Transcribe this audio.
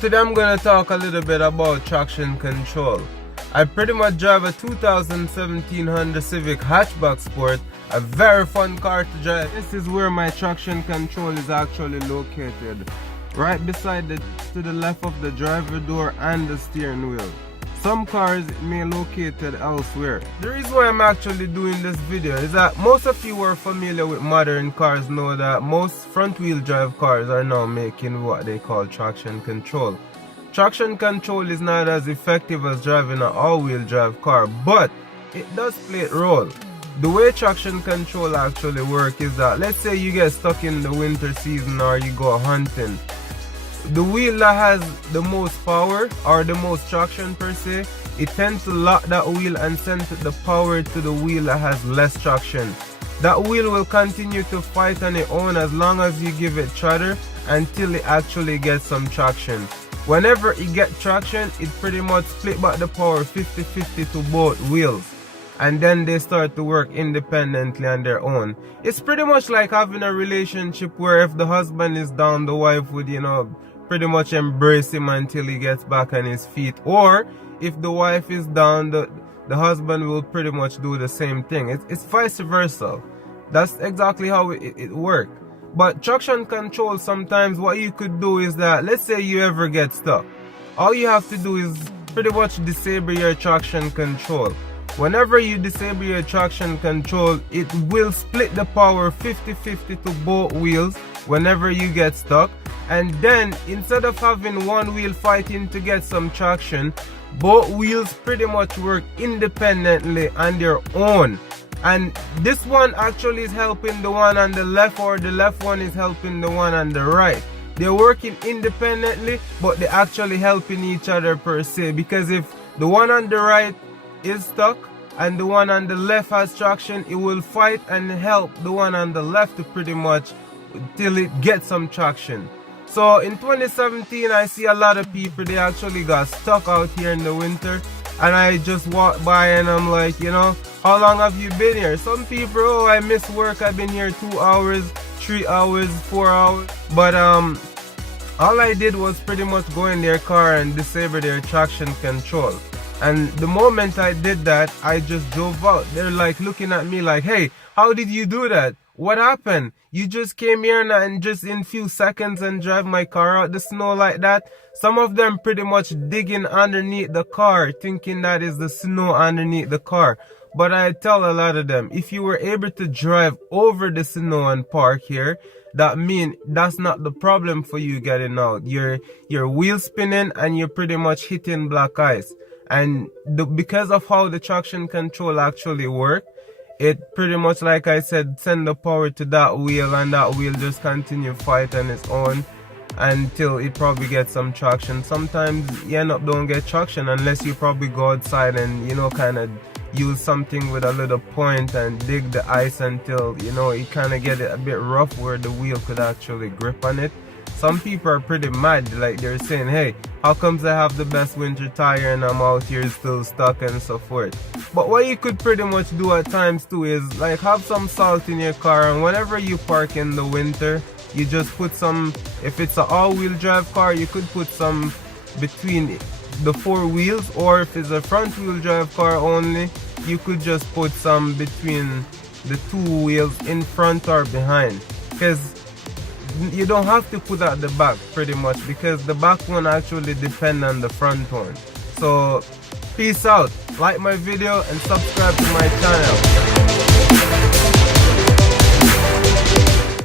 today I'm going to talk a little bit about traction control. I pretty much drive a 2017 Honda Civic Hatchback Sport, a very fun car to drive. This is where my traction control is actually located, right beside to the left of the driver door and the steering wheel. Some cars may locate it elsewhere. The reason why I'm actually doing this video is that most of you who are familiar with modern cars know that most front wheel drive cars are now making what they call traction control. Traction control is not as effective as driving an all-wheel drive car, but it does play a role. The way traction control actually works is that, let's say you get stuck in the winter season or you go hunting. The wheel that has the most power or the most traction per se, it tends to lock that wheel and send the power to the wheel that has less traction. That wheel will continue to fight on its own as long as you give it chatter until it actually gets some traction. Whenever it gets traction, it pretty much split back the power 50-50 to both wheels, and then they start to work independently on their own. It's pretty much like having a relationship where if the husband is down, the wife would, pretty much embrace him until he gets back on his feet. Or if the wife is down, the husband will pretty much do the same thing. It's vice versa. That's exactly how it works. But traction control, sometimes what you could do is that, let's say you ever get stuck. All you have to do is pretty much disable your traction control. Whenever you disable your traction control, it will split the power 50-50 to both wheels whenever you get stuck. And then instead of having one wheel fighting to get some traction, both wheels pretty much work independently on their own. And this one actually is helping the one on the left, or the left one is helping the one on the right. They're working independently, but they're actually helping each other per se. Because if the one on the right is stuck and the one on the left has traction, it will fight and help the one on the left to pretty much till it gets some traction. So in 2017, I see a lot of people, they actually got stuck out here in the winter, and I just walk by and I'm like, how long have you been here? Some people, oh, I missed work, I've been here 2 hours, 3 hours, 4 hours. But all I did was pretty much go in their car and disable their traction control. And the moment I did that, I just drove out. They're like looking at me like, hey, how did you do that? What happened? You just came here and just in few seconds and drive my car out the snow like that? Some of them pretty much digging underneath the car, thinking that is the snow underneath the car. But I tell a lot of them, if you were able to drive over the snow and park here, that means that's not the problem for you getting out. Your wheel spinning and you're pretty much hitting black ice. And because of how the traction control actually works, it pretty much, like I said, send the power to that wheel, and that wheel just continue fight on its own until it probably gets some traction. Sometimes you end up don't get traction unless you probably go outside and kind of use something with a little point and dig the ice until it kind of get it a bit rough where the wheel could actually grip on it. Some people are pretty mad, like they're saying, hey, how comes I have the best winter tire and I'm out here still stuck and so forth. But what you could pretty much do at times too is like have some salt in your car, and whenever you park in the winter, you just put some, if it's an all-wheel drive car, you could put some between the 4 wheels, or if it's a front-wheel drive car only, you could just put some between the 2 wheels in front or behind. Because you don't have to put at the back pretty much, because the back one actually depends on the front one. So peace out, like my video and subscribe to my channel.